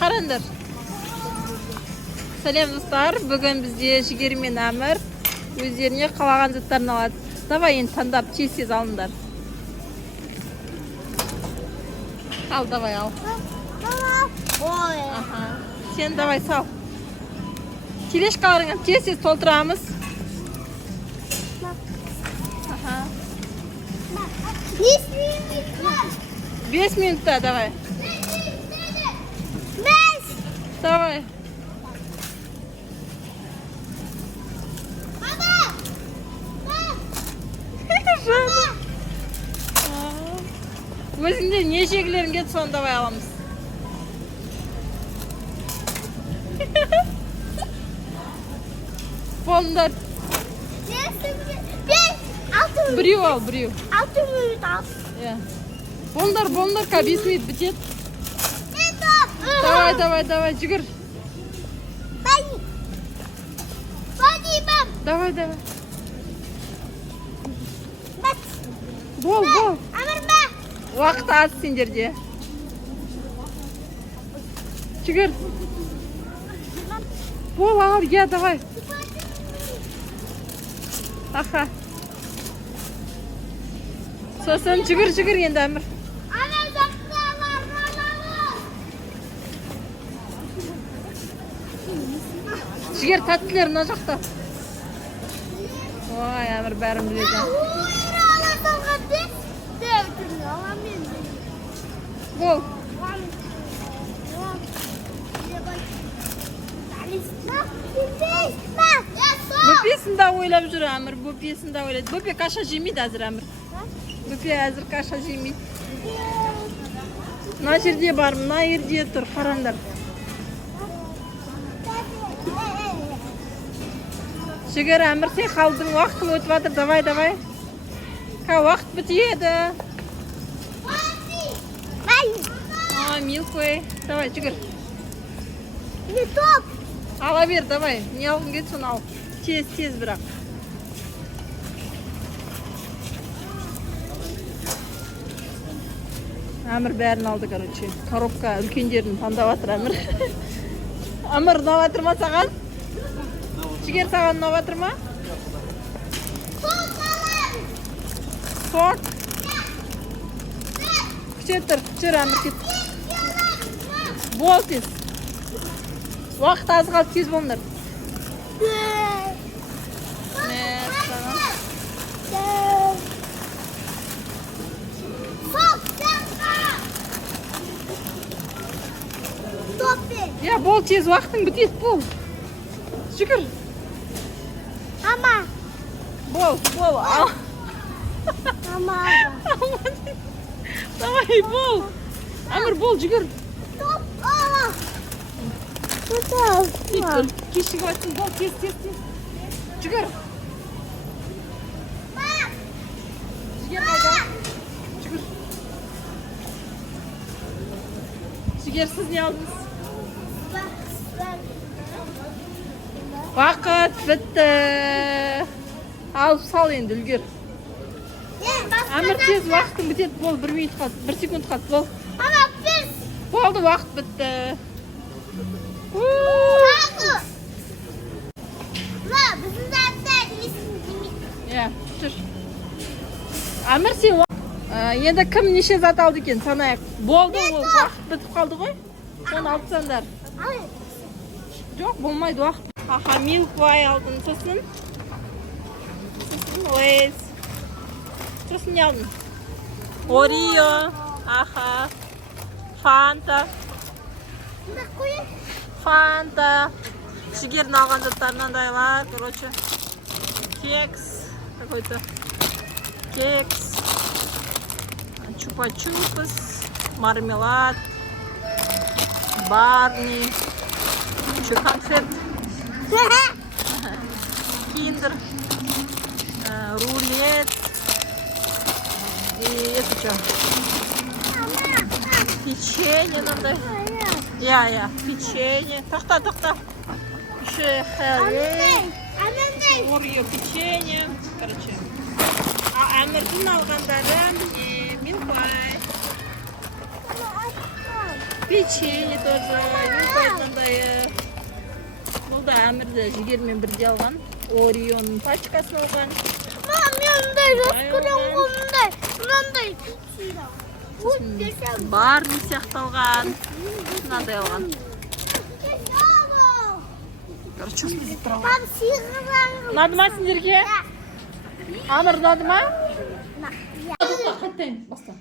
Қараңдар. Сәлем достар, бүгін бізде Жігер мен Әмір өздеріне қалаған заттарын алады. Давай енді таңдап тез алыңдар. Ал, давай ал. Сен давай сал. Телешкаларыңа тез толтырамыз. 5 минутта давай. Давай. Өзіңде не жегілерің кет, соны давай аламыз. Болыңдар. Біреу ал, біреу. 6 минут ал. Болыңдар, 5 минут бітет. Давай, жүгір. Давай. Бол. Уақыт аз сендерде. Жүгір. Бол, ал, давай. Аха. Сосын жүгір енді Әмір. Жігер тәттілер мына жақта. Ой, Әмір бәрін біледі. Бол. Бөпесін да ойлап жүр Әмір. Бөпесін да ойлайды. Бөпе каша жемейді әзір Әмір. Бөпе әзір каша жемейді. Мына жерде бар, мына жерде тұр. Қараңдар. Жігер Әмір, сен қалдың, уақытың өтіп жатыр. Давай. Уақыт бітеді. Милкой. Давай, жүгір. Не топ. Ала бер, давай. Не алғың кет, соны ал. Тез бірақ. Әмір бәрін алды, короче. Коробка үлкендерін таңдап жатыр Әмір. Әмір, ұнап жатыр ма саған? Жігер, саған ұнап жатыр ма? Сок. Күте тұр, жүр Әмір кет. Бол тез. Уақыт аз қалды, тез болыңдар. Бол тез, уақытың бітеді, бол. Жүгір. Ама. Бол. Ама. Давай, бол. Әмір, бол, жүгір. Топ. Кешігіп аттың, бол, тез. Жүгір. Жүгір қайда? Жүгір. Жүгір, сіз не алдыңыз? Вақыт бітті. Алып сал енді, үлгер. Әмір, тез, уақытың бітеді, бол, 1 минут қалды, 1 секунд қалды, бол. Ана, тез. Болды, уақыт бітті. Біздің заттар есін демейді. Жүр. Әмір, сен енді кім неше зат алды екен, санайық. Болды, уақыт бітіп қалды ғой. Соны алып сандар. Жоқ, болмайды уақыт. Аха, Milkway алдың, сосын Лейс. Сосын не алдың? Орео. Аха. Фанта. Жігердің алған заттарынан дайлар, короче. Кекс. Какой-то кекс. Чупа-чупас. Мармелад. Барни. Конфет. Киндер. Рулет. И это что? Печенье надо. Печенье. Тоқта. Еще хелей. Орео печенье. Короче. Әмірдің алғандары Milkway. Печенье тоже, мындай. Бұл да әмірді жігермен бірге алған. Орионың пачкасын алған. Мам, мындай жасқырам мындай. Мынандай. Барни сияқты алған. Мынандай алған. Короче, Пап, сиғырам. ұнады ма сендерге? Амыр ұнады ма? Баста.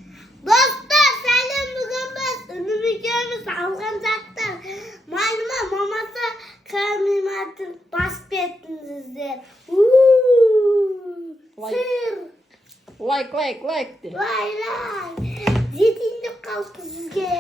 Достар, сәлем, бүгін біз үнім екеуміз алған заттар. Малыма мамасы камиматын басып еттіңіздер. Сыр. Лайк де. Лай. Жетейін деп қалды сізге.